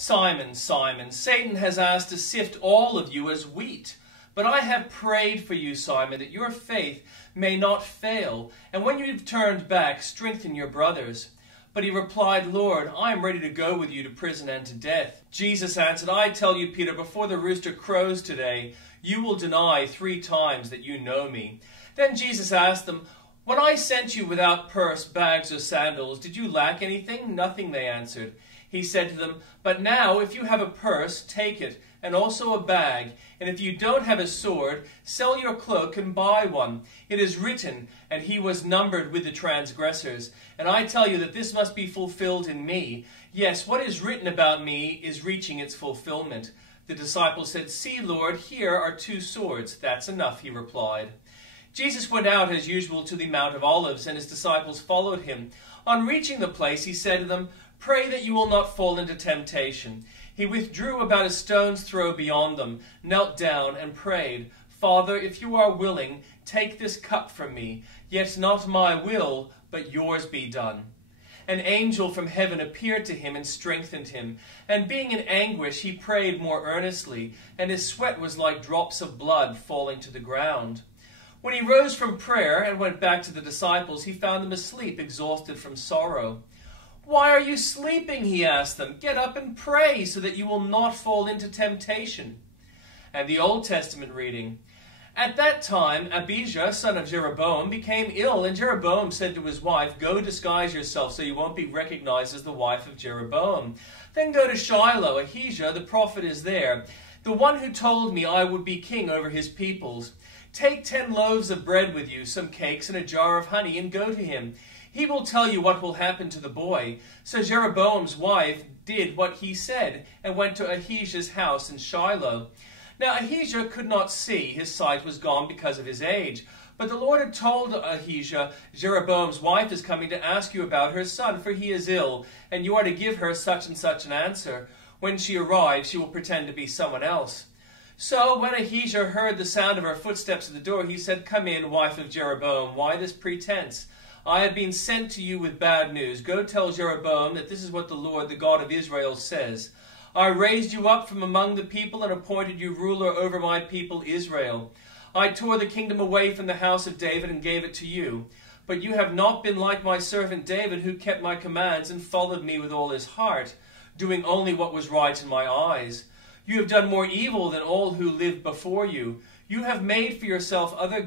Simon, Simon, Satan has asked to sift all of you as wheat. But I have prayed for you, Simon, that your faith may not fail. And when you've turned back, strengthen your brothers. But he replied, Lord, I am ready to go with you to prison and to death. Jesus answered, I tell you, Peter, before the rooster crows today, you will deny 3 times that you know me. Then Jesus asked them, when I sent you without purse, bags, or sandals, did you lack anything? Nothing, they answered. He said to them, but now if you have a purse, take it, and also a bag. And if you don't have a sword, sell your cloak and buy one. It is written, and he was numbered with the transgressors. And I tell you that this must be fulfilled in me. Yes, what is written about me is reaching its fulfillment. The disciples said, see, Lord, here are 2 swords. That's enough, he replied. Jesus went out as usual to the Mount of Olives, and his disciples followed him. On reaching the place, he said to them, pray that you will not fall into temptation. He withdrew about a stone's throw beyond them, knelt down, and prayed, Father, if you are willing, take this cup from me, yet not my will, but yours be done. An angel from heaven appeared to him and strengthened him. And being in anguish, he prayed more earnestly, and his sweat was like drops of blood falling to the ground. When he rose from prayer and went back to the disciples, he found them asleep, exhausted from sorrow. Why are you sleeping? He asked them. Get up and pray so that you will not fall into temptation. And the Old Testament reading. At that time, Abijah, son of Jeroboam, became ill, and Jeroboam said to his wife, go disguise yourself so you won't be recognized as the wife of Jeroboam. Then go to Shiloh. Ahijah, the prophet, is there, the one who told me I would be king over his peoples. Take 10 loaves of bread with you, some cakes, and a jar of honey, and go to him. He will tell you what will happen to the boy. So Jeroboam's wife did what he said, and went to Ahijah's house in Shiloh. Now Ahijah could not see, his sight was gone because of his age. But the Lord had told Ahijah, Jeroboam's wife is coming to ask you about her son, for he is ill, and you are to give her such and such an answer. When she arrives, she will pretend to be someone else. So when Ahijah heard the sound of her footsteps at the door, he said, come in, wife of Jeroboam. Why this pretense? I have been sent to you with bad news. Go tell Jeroboam that this is what the Lord, the God of Israel, says. I raised you up from among the people and appointed you ruler over my people Israel. I tore the kingdom away from the house of David and gave it to you. But you have not been like my servant David, who kept my commands and followed me with all his heart, doing only what was right in my eyes. You have done more evil than all who lived before you. You have made for yourself other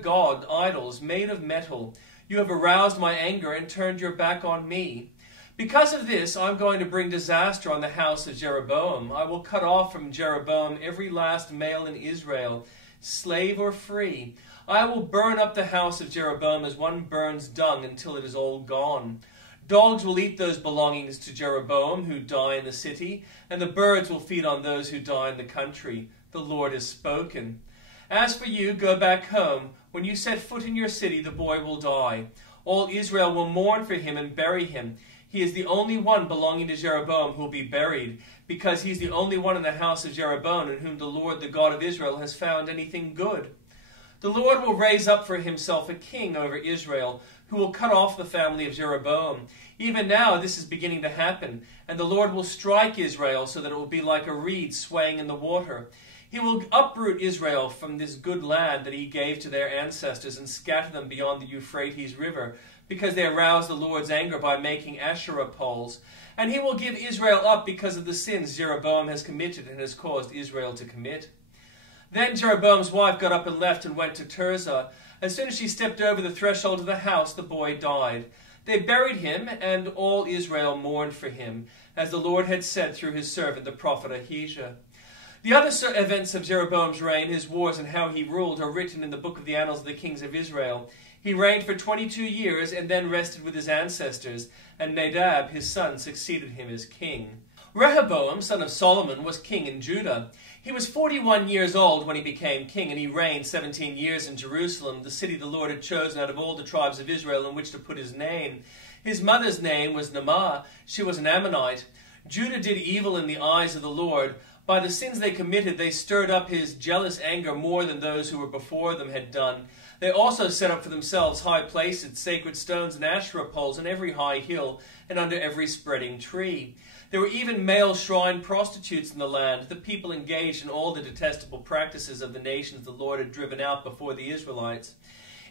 idols made of metal. You have aroused my anger and turned your back on me. Because of this, I'm going to bring disaster on the house of Jeroboam. I will cut off from Jeroboam every last male in Israel, slave or free. I will burn up the house of Jeroboam as one burns dung until it is all gone. Dogs will eat those belongings to Jeroboam who die in the city, and the birds will feed on those who die in the country. The Lord has spoken. As for you, go back home. When you set foot in your city, the boy will die. All Israel will mourn for him and bury him. He is the only one belonging to Jeroboam who will be buried, because he is the only one in the house of Jeroboam in whom the Lord, the God of Israel, has found anything good. The Lord will raise up for himself a king over Israel, who will cut off the family of Jeroboam. Even now this is beginning to happen, and the Lord will strike Israel so that it will be like a reed swaying in the water. He will uproot Israel from this good land that he gave to their ancestors and scatter them beyond the Euphrates River, because they aroused the Lord's anger by making Asherah poles. And he will give Israel up because of the sins Jeroboam has committed and has caused Israel to commit. Then Jeroboam's wife got up and left and went to Tirzah. As soon as she stepped over the threshold of the house, the boy died. They buried him, and all Israel mourned for him, as the Lord had said through his servant the prophet Ahijah. The other events of Jeroboam's reign, his wars, and how he ruled are written in the book of the annals of the kings of Israel. He reigned for 22 years and then rested with his ancestors, and Nadab, his son, succeeded him as king. Rehoboam, son of Solomon, was king in Judah. He was 41 years old when he became king, and he reigned 17 years in Jerusalem, the city the Lord had chosen out of all the tribes of Israel in which to put his name. His mother's name was Naamah. She was an Ammonite. Judah did evil in the eyes of the Lord. By the sins they committed, they stirred up his jealous anger more than those who were before them had done. They also set up for themselves high places, sacred stones, and Asherah poles on every high hill and under every spreading tree. There were even male shrine prostitutes in the land. The people engaged in all the detestable practices of the nations the Lord had driven out before the Israelites.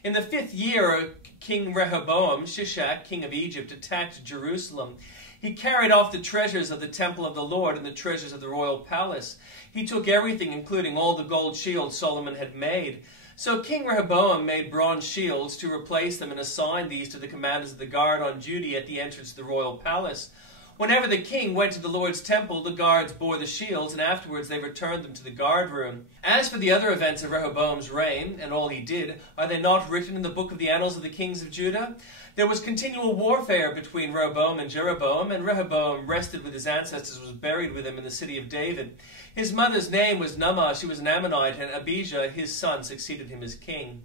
In the 5th year of King Rehoboam, Shishak, king of Egypt, attacked Jerusalem. He carried off the treasures of the temple of the Lord and the treasures of the royal palace. He took everything, including all the gold shields Solomon had made. So King Rehoboam made bronze shields to replace them and assigned these to the commanders of the guard on duty at the entrance to the royal palace. Whenever the king went to the Lord's temple, the guards bore the shields, and afterwards they returned them to the guard room. As for the other events of Rehoboam's reign, and all he did, are they not written in the book of the annals of the kings of Judah? There was continual warfare between Rehoboam and Jeroboam, and Rehoboam rested with his ancestors and was buried with them in the city of David. His mother's name was Naamah, she was an Ammonite, and Abijah, his son, succeeded him as king.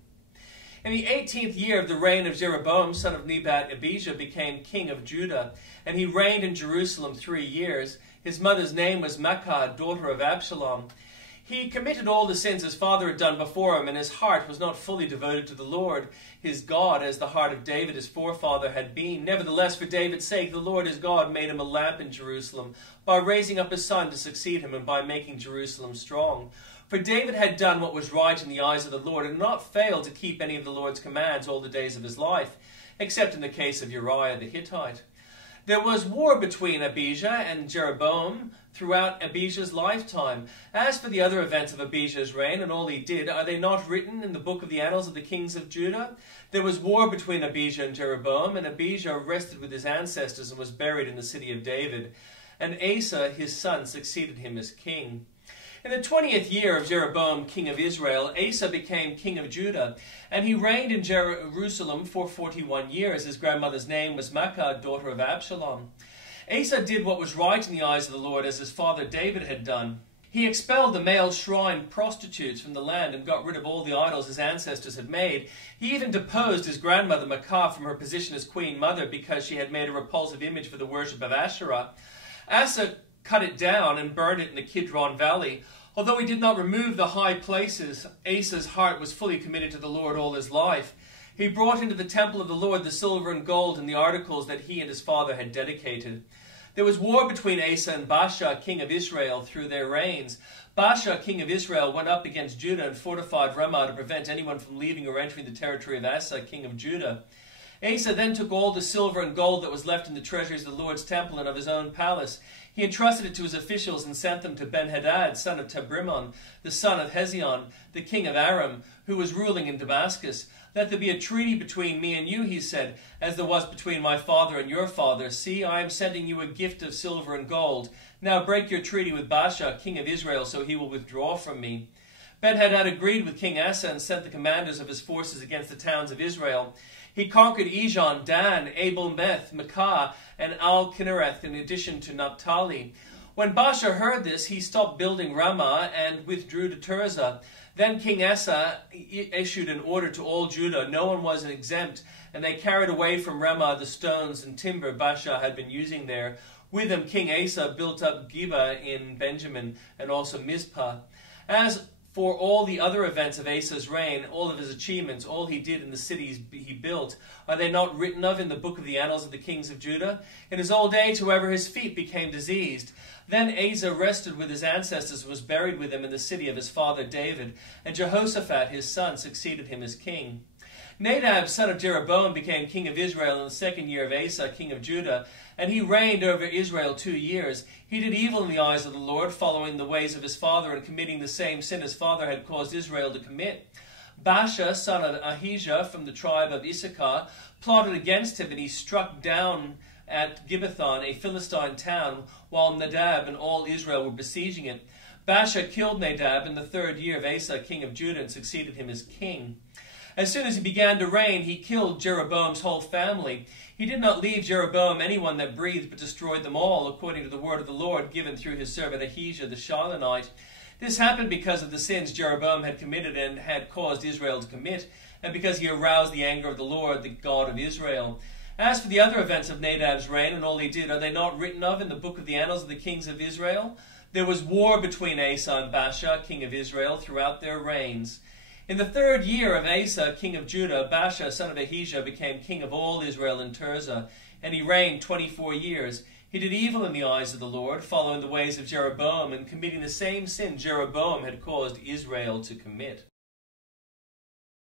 In the 18th year of the reign of Jeroboam, son of Nebat, Abijah became king of Judah, and he reigned in Jerusalem 3 years. His mother's name was Maachah, daughter of Absalom. He committed all the sins his father had done before him, and his heart was not fully devoted to the Lord, his God, as the heart of David, his forefather, had been. Nevertheless, for David's sake, the Lord his God made him a lamp in Jerusalem, by raising up his son to succeed him, and by making Jerusalem strong. For David had done what was right in the eyes of the Lord, and not failed to keep any of the Lord's commands all the days of his life, except in the case of Uriah the Hittite. There was war between Abijah and Jeroboam throughout Abijah's lifetime. As for the other events of Abijah's reign and all he did, are they not written in the book of the annals of the kings of Judah? There was war between Abijah and Jeroboam, and Abijah rested with his ancestors and was buried in the city of David. And Asa, his son, succeeded him as king. In the 20th year of Jeroboam, king of Israel, Asa became king of Judah, and he reigned in Jerusalem for 41 years. His grandmother's name was Maachah, daughter of Absalom. Asa did what was right in the eyes of the Lord, as his father David had done. He expelled the male shrine prostitutes from the land and got rid of all the idols his ancestors had made. He even deposed his grandmother Maachah from her position as queen mother because she had made a repulsive image for the worship of Asherah. Asa cut it down and burned it in the Kidron Valley. Although he did not remove the high places, Asa's heart was fully committed to the Lord all his life. He brought into the temple of the Lord the silver and gold and the articles that he and his father had dedicated. There was war between Asa and Baasha, king of Israel, through their reigns. Baasha, king of Israel, went up against Judah and fortified Ramah to prevent anyone from leaving or entering the territory of Asa, king of Judah. Asa then took all the silver and gold that was left in the treasuries of the Lord's temple and of his own palace. He entrusted it to his officials and sent them to Ben-Hadad, son of Tabrimon, the son of Hezion, the king of Aram, who was ruling in Damascus. Let there be a treaty between me and you, he said, as there was between my father and your father. See, I am sending you a gift of silver and gold. Now break your treaty with Baasha, king of Israel, so he will withdraw from me. Ben-Hadad agreed with King Asa and sent the commanders of his forces against the towns of Israel. He conquered Ijon, Dan, Abel-Meth, Maacah, and Al-Kinnereth, in addition to Naphtali. When Baasha heard this, he stopped building Ramah and withdrew to Tirzah. Then King Asa issued an order to all Judah. No one was exempt, and they carried away from Ramah the stones and timber Baasha had been using there. With them, King Asa built up Geba in Benjamin and also Mizpah. As for all the other events of Asa's reign, all of his achievements, all he did in the cities he built, are they not written of in the book of the annals of the kings of Judah? In his old age, however, his feet became diseased. Then Asa rested with his ancestors and was buried with them in the city of his father David, and Jehoshaphat his son succeeded him as king. Nadab, son of Jeroboam, became king of Israel in the 2nd year of Asa, king of Judah, and he reigned over Israel 2 years. He did evil in the eyes of the Lord, following the ways of his father and committing the same sin his father had caused Israel to commit. Baasha, son of Ahijah, from the tribe of Issachar, plotted against him, and he struck down at Gibbethon, a Philistine town, while Nadab and all Israel were besieging it. Baasha killed Nadab in the 3rd year of Asa, king of Judah, and succeeded him as king. As soon as he began to reign, he killed Jeroboam's whole family. He did not leave Jeroboam anyone that breathed, but destroyed them all, according to the word of the Lord given through his servant Ahijah the Shilonite. This happened because of the sins Jeroboam had committed and had caused Israel to commit, and because he aroused the anger of the Lord, the God of Israel. As for the other events of Nadab's reign and all he did, are they not written of in the book of the annals of the kings of Israel? There was war between Asa and Baasha, king of Israel, throughout their reigns. In the 3rd year of Asa, king of Judah, Baasha, son of Ahijah, became king of all Israel in Tirzah, and he reigned 24 years. He did evil in the eyes of the Lord, following the ways of Jeroboam and committing the same sin Jeroboam had caused Israel to commit.